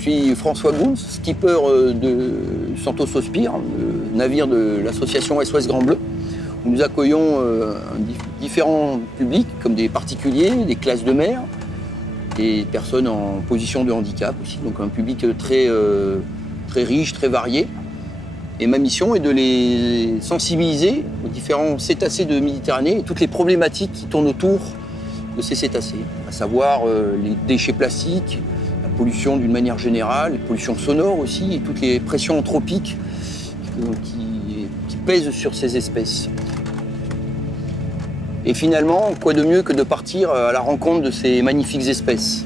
suis François Gounz, skipper de Santos Sospir, le navire de l'association SOS Grand Bleu. Nous accueillons différents publics, comme des particuliers, des classes de mer, des personnes en position de handicap aussi, donc un public très riche, très varié. Et ma mission est de les sensibiliser aux différents cétacés de Méditerranée et toutes les problématiques qui tournent autour de ces cétacés, à savoir les déchets plastiques, la pollution d'une manière générale, les pollutions sonores aussi, et toutes les pressions anthropiques qui pèsent sur ces espèces. Et finalement, quoi de mieux que de partir à la rencontre de ces magnifiques espèces ?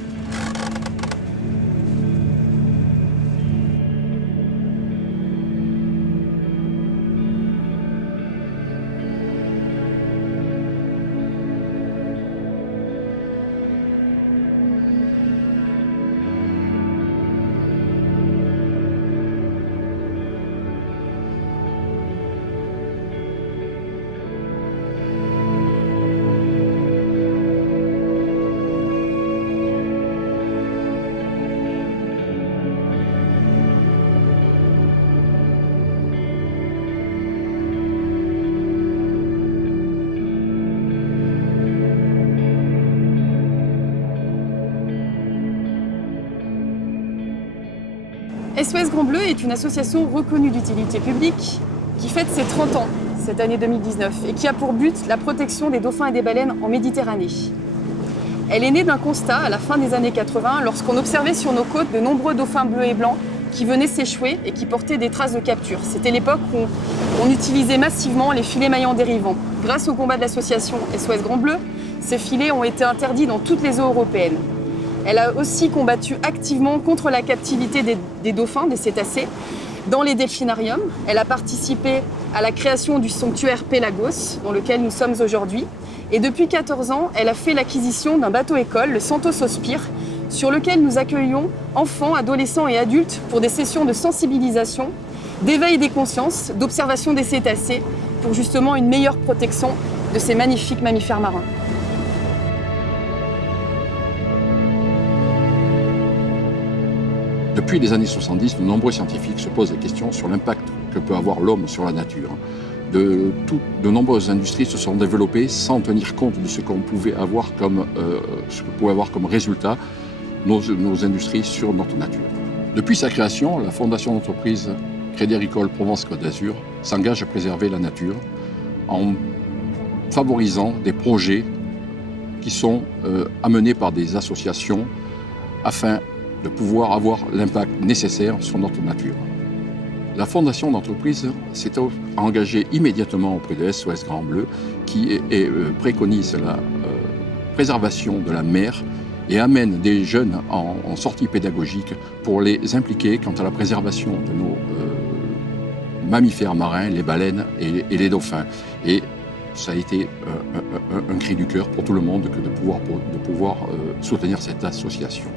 SOS Grand Bleu est une association reconnue d'utilité publique qui fête ses 30 ans cette année 2019 et qui a pour but la protection des dauphins et des baleines en Méditerranée. Elle est née d'un constat à la fin des années 80 lorsqu'on observait sur nos côtes de nombreux dauphins bleus et blancs qui venaient s'échouer et qui portaient des traces de capture. C'était l'époque où on utilisait massivement les filets maillants dérivants. Grâce au combat de l'association SOS Grand Bleu, ces filets ont été interdits dans toutes les eaux européennes. Elle a aussi combattu activement contre la captivité des dauphins, des cétacés, dans les delphinariums. Elle a participé à la création du sanctuaire Pélagos, dans lequel nous sommes aujourd'hui. Et depuis 14 ans, elle a fait l'acquisition d'un bateau-école, le Santos Sospir, sur lequel nous accueillons enfants, adolescents et adultes pour des sessions de sensibilisation, d'éveil des consciences, d'observation des cétacés, pour justement une meilleure protection de ces magnifiques mammifères marins. Depuis les années 70, de nombreux scientifiques se posent la question sur l'impact que peut avoir l'homme sur la nature. De nombreuses industries se sont développées sans tenir compte de ce qu'on pouvait avoir comme, résultat nos industries sur notre nature. Depuis sa création, la fondation d'entreprise Crédit Agricole Provence-Côte d'Azur s'engage à préserver la nature en favorisant des projets qui sont amenés par des associations afin de pouvoir avoir l'impact nécessaire sur notre nature. La fondation d'entreprise s'est engagée immédiatement auprès de SOS Grand Bleu qui préconise la préservation de la mer et amène des jeunes en sortie pédagogique pour les impliquer quant à la préservation de nos mammifères marins, les baleines et les dauphins. Et ça a été un cri du cœur pour tout le monde que de pouvoir soutenir cette association.